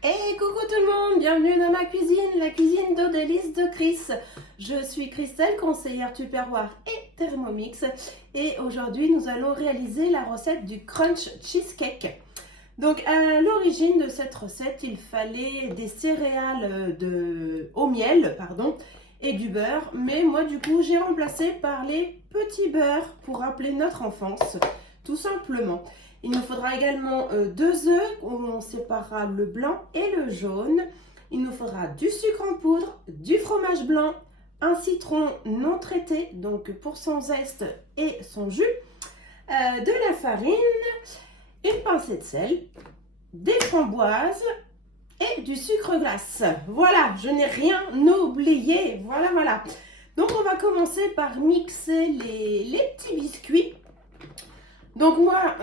Hey, coucou tout le monde, bienvenue dans ma cuisine, la cuisine d'Odélice de Chris. Je suis Christelle, conseillère Tupperware et Thermomix, et aujourd'hui nous allons réaliser la recette du Crunch Cheesecake. Donc à l'origine de cette recette, il fallait des céréales au miel, et du beurre, mais moi du coup j'ai remplacé par les petits beurres pour rappeler notre enfance, tout simplement. Il nous faudra également 2 œufs, on séparera le blanc et le jaune. Il nous faudra du sucre en poudre, du fromage blanc, un citron non traité, donc pour son zeste et son jus, de la farine, une pincée de sel, des framboises et du sucre glace. Voilà, je n'ai rien oublié. Voilà. Donc on va commencer par mixer les petits biscuits. Donc moi,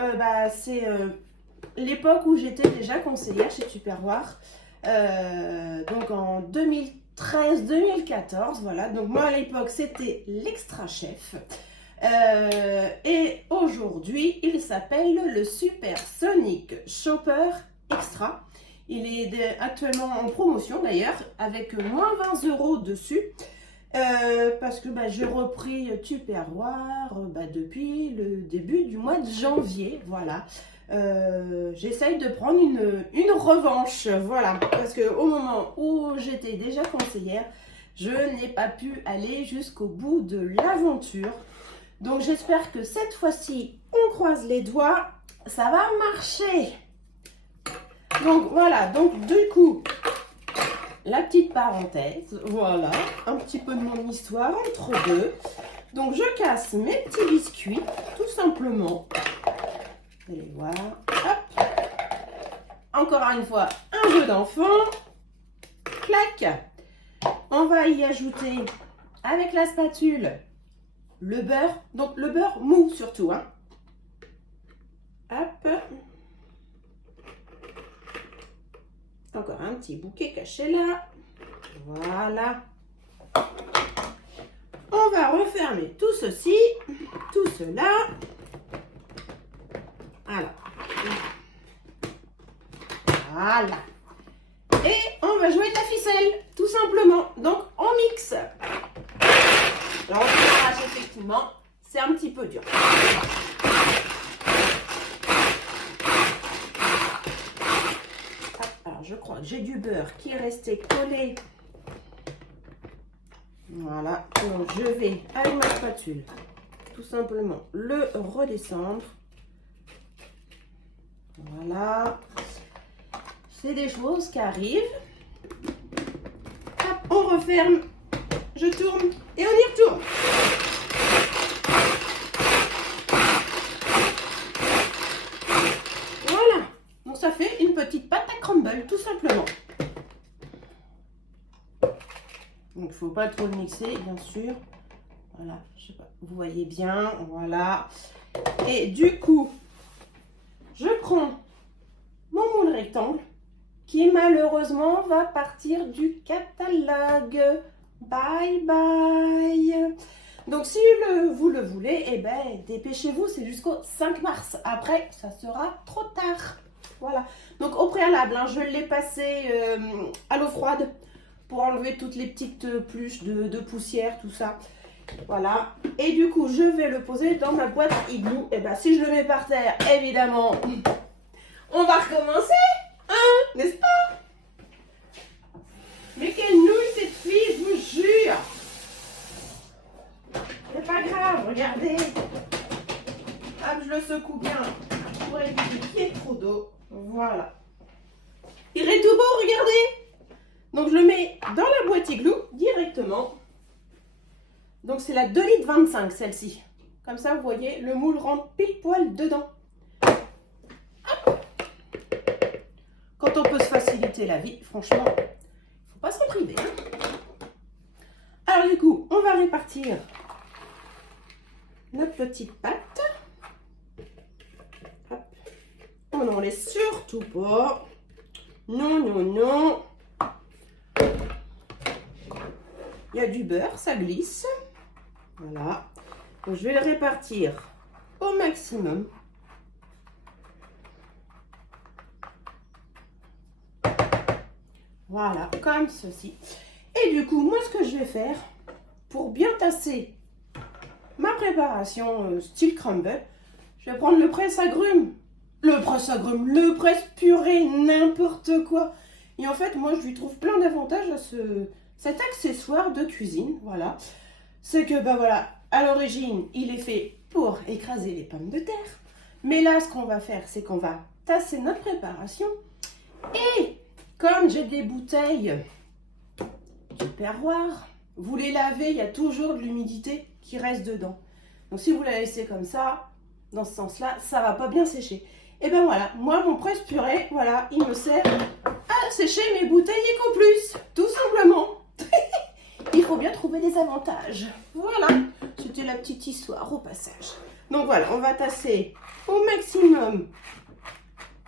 c'est l'époque où j'étais déjà conseillère chez Tupperware, donc en 2013-2014, voilà. Donc moi à l'époque c'était l'extra chef, et aujourd'hui il s'appelle le Super Sonic Chopper Extra. Il est actuellement en promotion d'ailleurs, avec moins 20 € dessus. Parce que j'ai repris Tupperware depuis le début du mois de janvier, voilà. J'essaye de prendre une revanche, voilà, parce qu'au moment où j'étais déjà conseillère, je n'ai pas pu aller jusqu'au bout de l'aventure. Donc j'espère que cette fois-ci, on croise les doigts, ça va marcher. Donc voilà, donc du coup, la petite parenthèse, voilà, un petit peu de mon histoire entre deux. Donc je casse mes petits biscuits, tout simplement. Vous allez voir, hop. Encore une fois, un jeu d'enfant. Clac. On va y ajouter, avec la spatule, le beurre. Donc le beurre mou surtout, hein. Hop. Encore un petit bouquet caché là. Voilà. On va refermer tout ceci, tout cela. Voilà. Et on va jouer de la ficelle, tout simplement. Donc on mixe. Alors on arrache effectivement, c'est un petit peu dur. Alors je crois que j'ai du beurre qui est resté collé. Voilà, donc je vais avec ma spatule tout simplement le redescendre. Voilà, c'est des choses qui arrivent. Hop, on referme, je tourne et on y retourne. Voilà, donc ça fait une petite pâte à crumble tout simplement. Donc, il ne faut pas trop le mixer, bien sûr. Voilà, je sais pas, vous voyez bien, voilà. Et du coup, je prends mon moule rectangle qui malheureusement va partir du catalogue. Bye bye. Donc, si vous le voulez, dépêchez-vous, c'est jusqu'au 5 mars. Après, ça sera trop tard. Voilà. Donc, au préalable, je l'ai passé à l'eau froide pour enlever toutes les petites pluches de poussière, tout ça. Voilà. Et du coup, je vais le poser dans ma boîte igloo. Et si je le mets par terre, évidemment, on va recommencer, hein, n'est-ce pas? Mais quelle nouille cette fille, je vous jure. C'est pas grave, regardez. Hop, je le secoue bien pour éviter qu'il y ait trop d'eau. Voilà. Il est tout beau, regardez. Donc, je le mets dans la boîte igloo directement. Donc, c'est la 2,25 litres celle-ci. Comme ça, vous voyez, le moule rentre pile poil dedans. Hop. Quand on peut se faciliter la vie, franchement, il ne faut pas s'en priver. Hein. Alors, du coup, on va répartir notre petite pâte. Hop. On n'en laisse surtout pas. Non. Il y a du beurre, ça glisse. Voilà. Donc, je vais le répartir au maximum. Voilà, comme ceci. Et du coup, moi, ce que je vais faire, pour bien tasser ma préparation style crumble, je vais prendre le presse-agrumes. Le presse-purée, n'importe quoi. Et en fait, moi, je lui trouve plein d'avantages à cet accessoire de cuisine. Voilà. C'est que, bah voilà, à l'origine, il est fait pour écraser les pommes de terre. Mais là, ce qu'on va faire, c'est qu'on va tasser notre préparation. Et comme j'ai des bouteilles du perroir, vous les lavez, il y a toujours de l'humidité qui reste dedans. Donc si vous la laissez comme ça, dans ce sens-là, ça va pas bien sécher. Et ben voilà, moi mon presse-purée, voilà, il me sert à sécher mes bouteilles EcoPlus, tout simplement. Il faut bien trouver des avantages. Voilà, c'était la petite histoire au passage. Donc voilà, on va tasser au maximum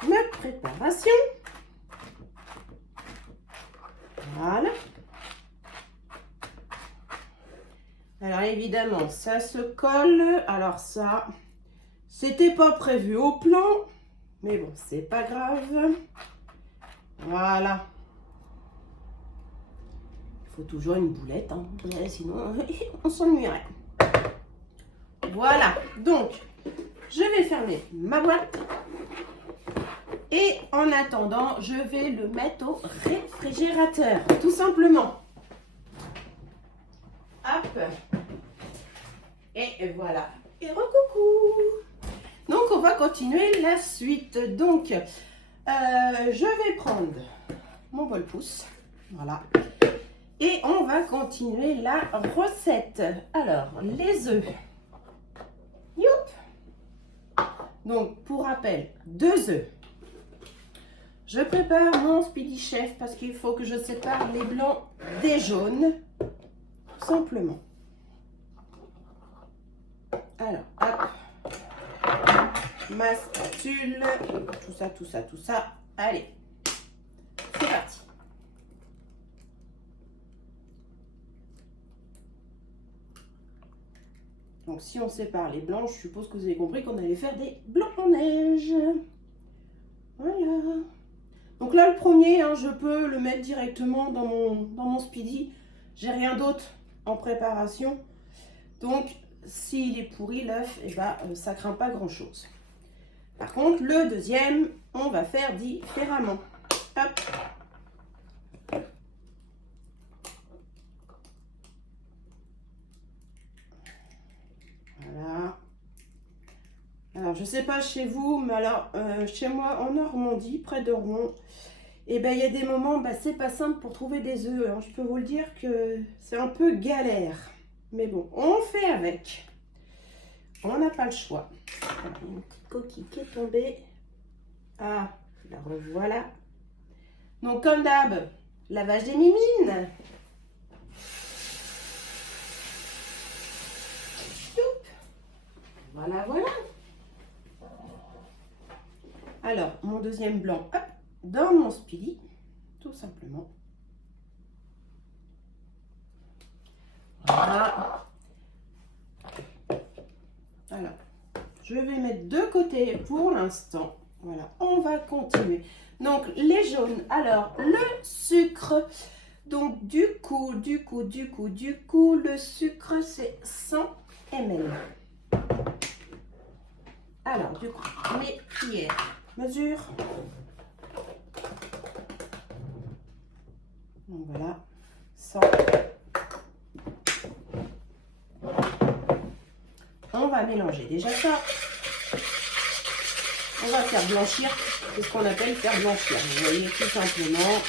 notre préparation. Voilà. Alors évidemment, ça se colle. Alors ça, c'était pas prévu au plan. Mais bon, c'est pas grave. Voilà. Il faut toujours une boulette, hein. Sinon on s'ennuierait. Voilà. Donc, je vais fermer ma boîte. Et en attendant, je vais le mettre au réfrigérateur, tout simplement. Hop. Et voilà. Et recoucou. Donc, on va continuer la suite. Donc, je vais prendre mon bol pouce. Voilà. Et on va continuer la recette. Alors, les œufs. Youp. Donc, pour rappel, 2 œufs. Je prépare mon Speedy Chef parce qu'il faut que je sépare les blancs des jaunes. Tout simplement. Alors, hop. Ma spatule. Tout ça, tout ça, tout ça. Allez. C'est parti. Donc, si on sépare les blancs, je suppose que vous avez compris qu'on allait faire des blancs en neige. Voilà. Donc là, le premier, hein, je peux le mettre directement dans mon Speedy. J'ai rien d'autre en préparation. Donc, s'il est pourri, l'œuf, eh ben, ça craint pas grand-chose. Par contre, le deuxième, on va faire différemment. Hop. Voilà. Alors, je ne sais pas chez vous, mais alors, chez moi, en Normandie, près de Rouen, et ben, il y a des moments, ben, c'est pas simple pour trouver des œufs. Hein. Je peux vous le dire que c'est un peu galère. Mais bon, on fait avec. On n'a pas le choix. Alors, il y a une petite coquille qui est tombée. Ah, la revoilà. Donc, comme d'hab, lavage des mimines. Voilà, voilà. Alors, mon deuxième blanc, hop, dans mon Speedy, tout simplement. Voilà. Alors, je vais mettre de côté pour l'instant. Voilà, on va continuer. Donc, les jaunes. Alors, le sucre. Donc, du coup, le sucre, c'est 100 ml. Alors, du coup, mes cuillères mesure. Donc, voilà, 100. On va mélanger déjà ça. On va faire blanchir, c'est ce qu'on appelle faire blanchir. Vous voyez, tout simplement.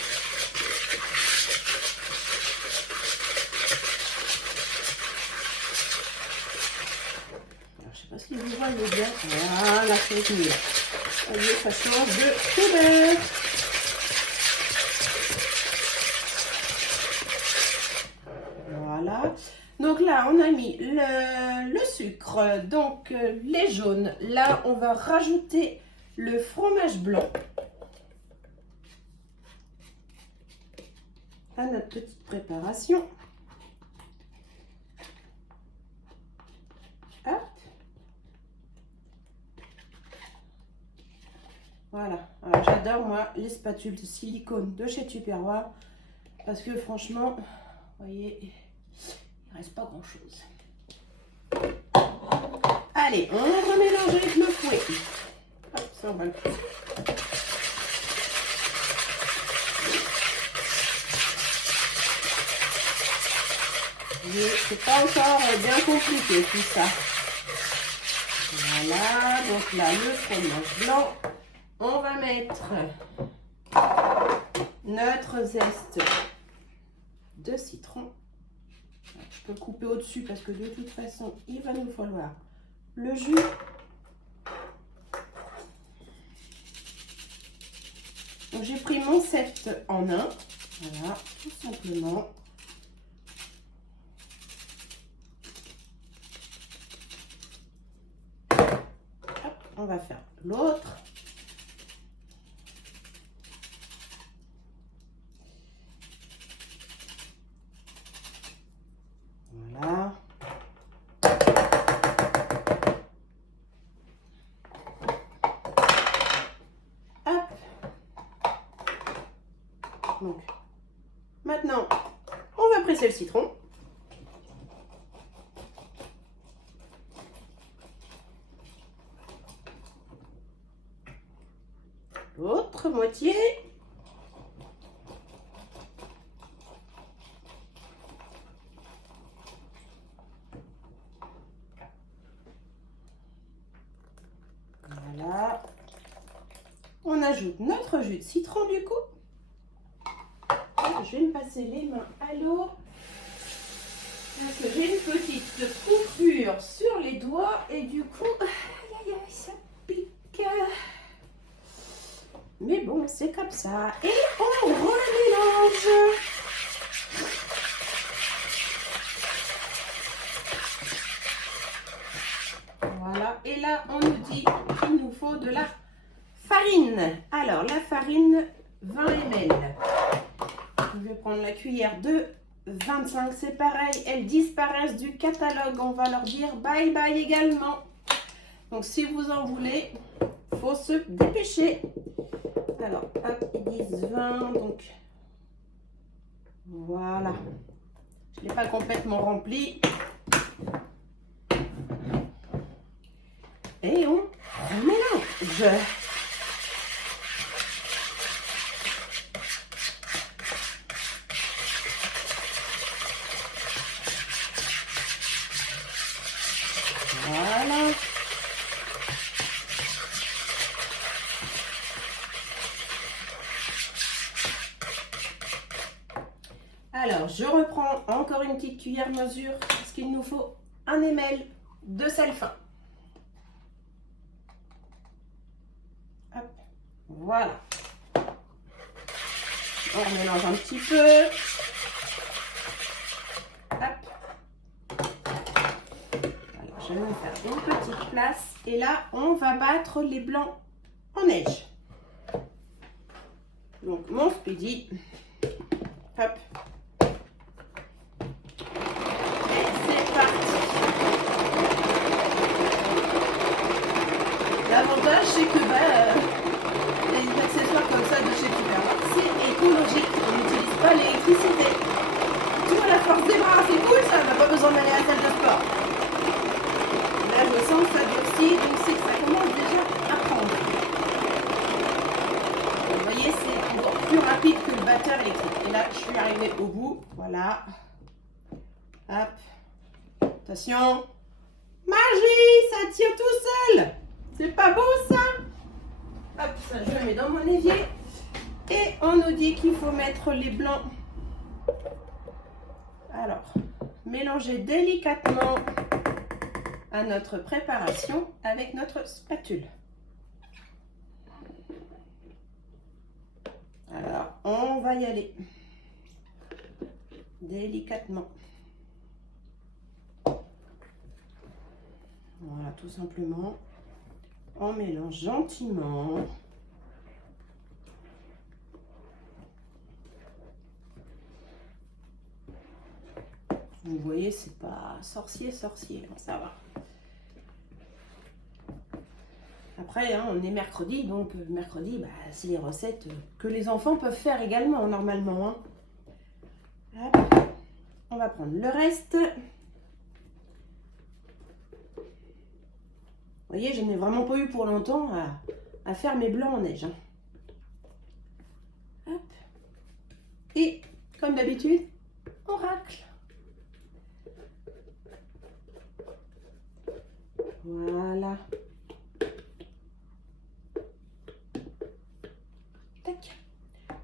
Alors, je ne sais pas si vous voyez bien. Voilà, c'est mieux. Vous voyez, ça change de couleur. Voilà. Donc là, on a mis le sucre, donc les jaunes. Là, on va rajouter le fromage blanc à notre petite préparation. Hop. Voilà. Alors, j'adore, moi, les spatules de silicone de chez Tupperware. Parce que franchement, vous voyez, il ne reste pas grand chose. Allez, on remélange avec le fouet. Hop, ça on va le faire. C'est pas encore bien compliqué tout ça. Voilà, donc là le fromage blanc. On va mettre notre zeste de citron. Je peux couper au-dessus parce que de toute façon, il va nous falloir le jus. Donc j'ai pris mon set en un. Voilà, tout simplement. Hop, on va faire l'autre. Voilà. Hop. Donc, maintenant, on va presser le citron. L'autre moitié. Voilà. On ajoute notre jus de citron du coup. Je vais me passer les mains à l'eau. Parce que j'ai une petite coupure sur les doigts et du coup, ça pique. Mais bon, c'est comme ça. Et on remélange. Voilà. Et là, on nous dit qu'il nous faut de la farine. Alors, la farine, 20 ml. Je vais prendre la cuillère de 25. C'est pareil, elles disparaissent du catalogue. On va leur dire bye bye également. Donc, si vous en voulez, il faut se dépêcher. Alors, hop, ils disent 20. Donc, voilà. Je ne l'ai pas complètement rempli. Et on mélange. Voilà. Alors, je reprends encore une petite cuillère mesure parce qu'il nous faut 1 ml de sel fin. Hop, voilà. On mélange un petit peu. Hop. Alors, je vais me faire une petite place. Et là, on va battre les blancs en neige. Donc, mon speedy. Hop. L'avantage, c'est que les accessoires comme ça de chez Tupperware, c'est écologique. On n'utilise pas l'électricité. Tu vois la force des bras, c'est cool ça, on n'a pas besoin d'aller à la salle de sport. Là, je sens que ça durcit, donc c'est que ça commence déjà à prendre. Vous voyez, c'est encore plus rapide que le batteur électrique. Et là, je suis arrivée au bout. Voilà. Hop. Attention. Magie, ça tire tout seul. C'est pas beau ça? Hop, ça je le mets dans mon évier. Et on nous dit qu'il faut mettre les blancs. Alors, mélanger délicatement à notre préparation avec notre spatule. Alors, on va y aller délicatement. Voilà, tout simplement. On mélange gentiment. Vous voyez, c'est pas sorcier, ça va. Après, après, hein, on est mercredi, donc mercredi, bah, c'est les recettes que les enfants peuvent faire également, normalement. Hein. Hop. On va prendre le reste. Vous voyez, je n'ai vraiment pas eu pour longtemps à faire mes blancs en neige. Hein. Hop. Et, comme d'habitude, on racle. Voilà. Tac.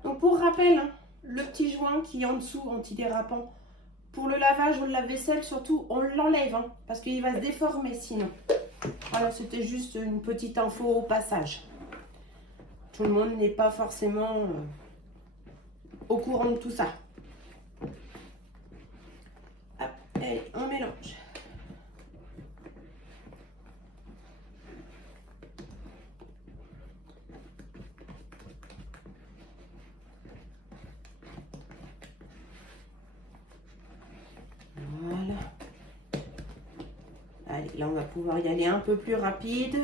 Donc pour rappel, hein, le petit joint qui est en dessous, antidérapant, pour le lavage ou le lave-vaisselle, surtout, on l'enlève, hein, parce qu'il va se déformer sinon. Voilà, c'était juste une petite info au passage. Tout le monde n'est pas forcément au courant de tout ça. Hop, et on mélange. Voilà. Allez, là on va pouvoir y aller un peu plus rapide.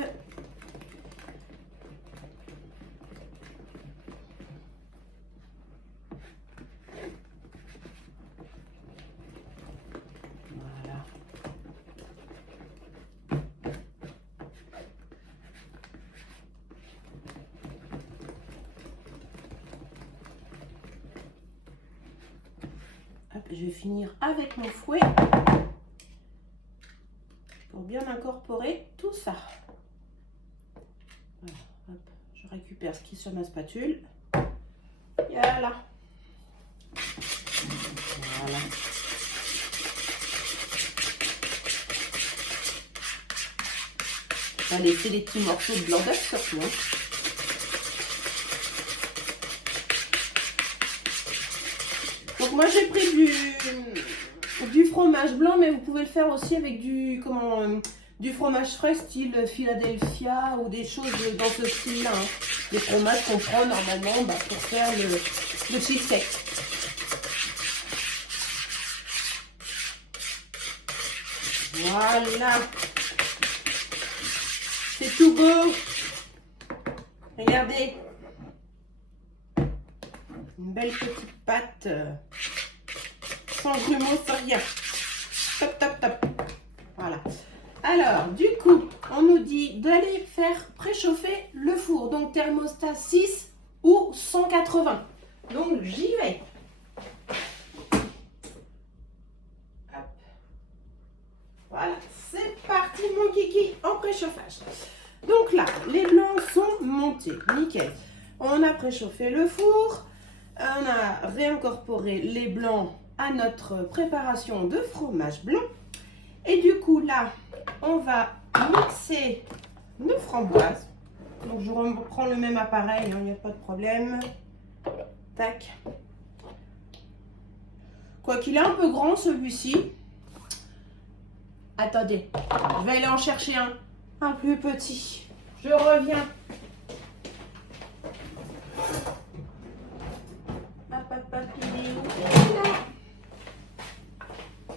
Voilà. Hop, je vais finir avec mon fouet. Pour bien incorporer tout ça. Voilà, hop, je récupère ce qui est sur ma spatule. Voilà. Voilà. On va laisser les petits morceaux de blanc d'œuf surtout. Hein. Donc moi j'ai pris du fromage blanc, mais vous pouvez le faire aussi avec du fromage frais style Philadelphia ou des choses dans ce style-là. Hein. Des fromages qu'on prend normalement pour faire le cheesecake. Voilà. C'est tout beau. Regardez. Une belle petite pâte. Sans grumeaux, sans rien. Top, top, top. Voilà. Alors, du coup, on nous dit d'aller faire préchauffer le four. Donc, thermostat 6 ou 180. Donc, j'y vais. Hop. Voilà, c'est parti, mon kiki, en préchauffage. Donc là, les blancs sont montés. Nickel. On a préchauffé le four. On a réincorporé les blancs à notre préparation de fromage blanc. Et du coup, là, on va mixer nos framboises. Donc, je reprends le même appareil, il n'y a pas de problème. Tac. Quoi qu'il est un peu grand, celui-ci. Attendez, je vais aller en chercher un plus petit. Je reviens.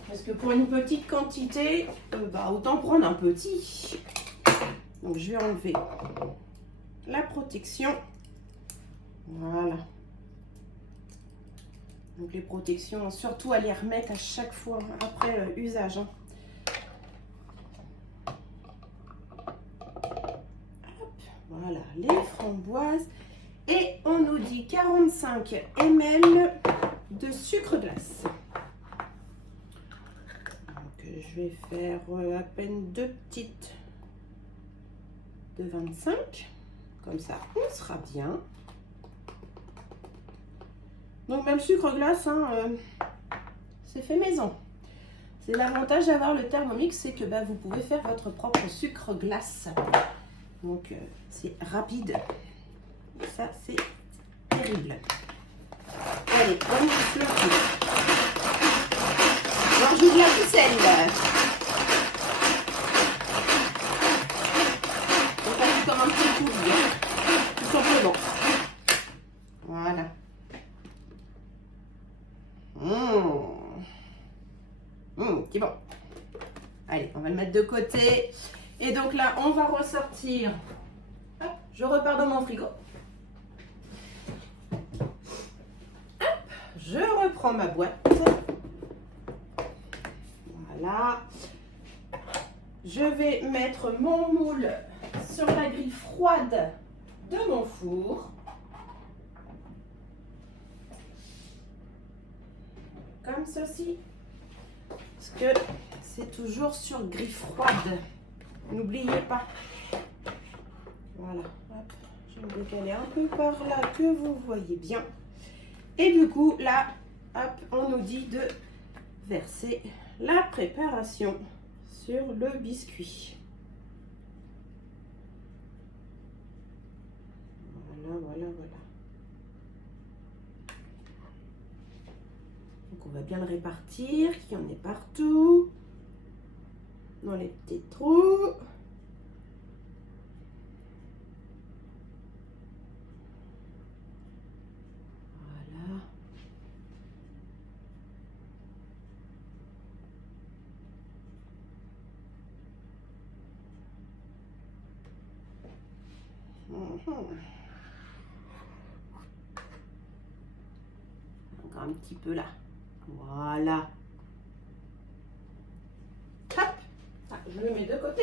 Parce que pour une petite quantité, autant prendre un petit. Donc je vais enlever la protection. Voilà. Donc les protections, surtout à les remettre à chaque fois après usage. Hein. Hop, voilà, les framboises. Et on nous dit 45 ml de sucre glace. Donc je vais faire à peine deux petites de 25. Comme ça, on sera bien. Donc même sucre glace, hein, c'est fait maison. C'est l'avantage d'avoir le Thermomix, c'est que vous pouvez faire votre propre sucre glace. Donc c'est rapide. Ça, c'est terrible. Allez, on lance le tout. On joue de la ficelle. On fait comme un petit coulis, hein, tout simplement. Voilà. C'est bon. Allez, on va le mettre de côté. Et donc là, on va ressortir je repars dans mon frigo. Hop, je reprends ma boîte. Voilà. Je vais mettre mon moule sur la grille froide de mon four. Comme ceci. Parce que c'est toujours sur grille froide. N'oubliez pas. Voilà. Hop. Je vais me décaler un peu par là que vous voyez bien. Et du coup, là, hop, on nous dit de verser la préparation sur le biscuit. Voilà, voilà, voilà. Donc on va bien le répartir, qu'il y en ait partout, dans les petits trous. Voilà. Encore un petit peu là. Voilà. Hop. Ah, je le mets de côté.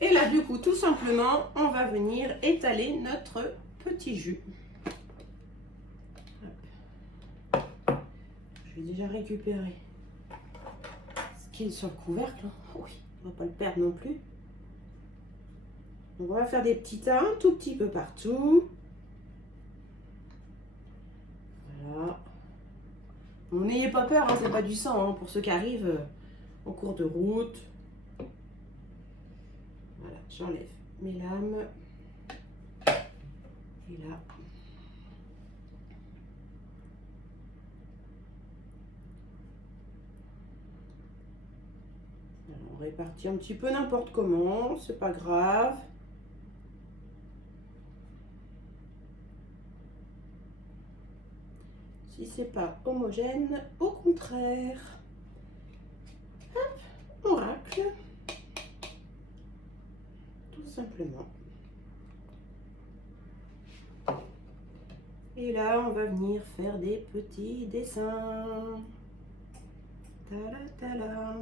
Et là, du coup, tout simplement, on va venir étaler notre petit jus. Hop. Je vais déjà récupérer ce qui est sur le couvercle. Oui, on ne va pas le perdre non plus. Donc, on va faire des petits tas un tout petit peu partout. Voilà. Bon, n'ayez pas peur, hein, c'est pas du sang, hein, pour ceux qui arrivent en cours de route. Voilà, j'enlève mes lames. Et là. Alors, on répartit un petit peu n'importe comment, c'est pas grave. Si c'est pas homogène, au contraire. Hop, on racle. Tout simplement. Et là, on va venir faire des petits dessins. Tala tala.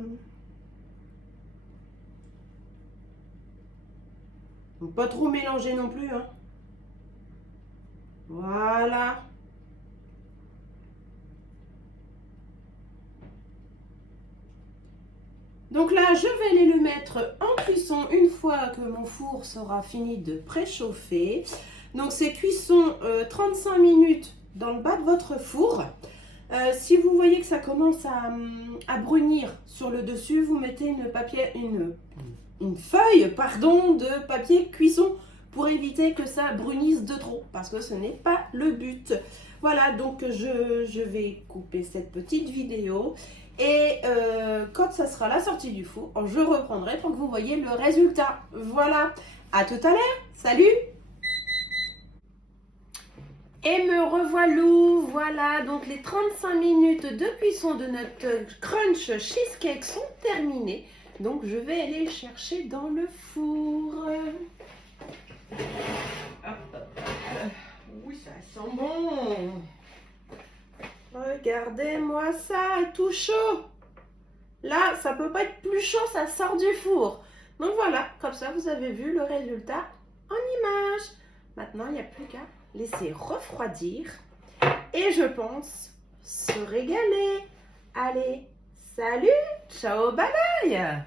Donc pas trop mélanger non plus, hein. Voilà. Donc là, je vais aller le mettre en cuisson une fois que mon four sera fini de préchauffer. Donc c'est cuisson 35 minutes dans le bas de votre four. Si vous voyez que ça commence à brunir sur le dessus, vous mettez une feuille de papier cuisson pour éviter que ça brunisse de trop, parce que ce n'est pas le but. Voilà, donc je vais couper cette petite vidéo et quand ça sera la sortie du four, je reprendrai pour que vous voyez le résultat. Voilà, à tout à l'heure, salut! Et me revoilà, voilà, donc les 35 minutes de cuisson de notre crunch cheesecake sont terminées. Donc je vais aller chercher dans le four. Oui, ça sent bon. Regardez-moi ça, tout chaud. Là, ça peut pas être plus chaud, ça sort du four. Donc voilà, comme ça vous avez vu le résultat en image. Maintenant, il n'y a plus qu'à laisser refroidir et je pense se régaler. Allez, salut, ciao, bye bye.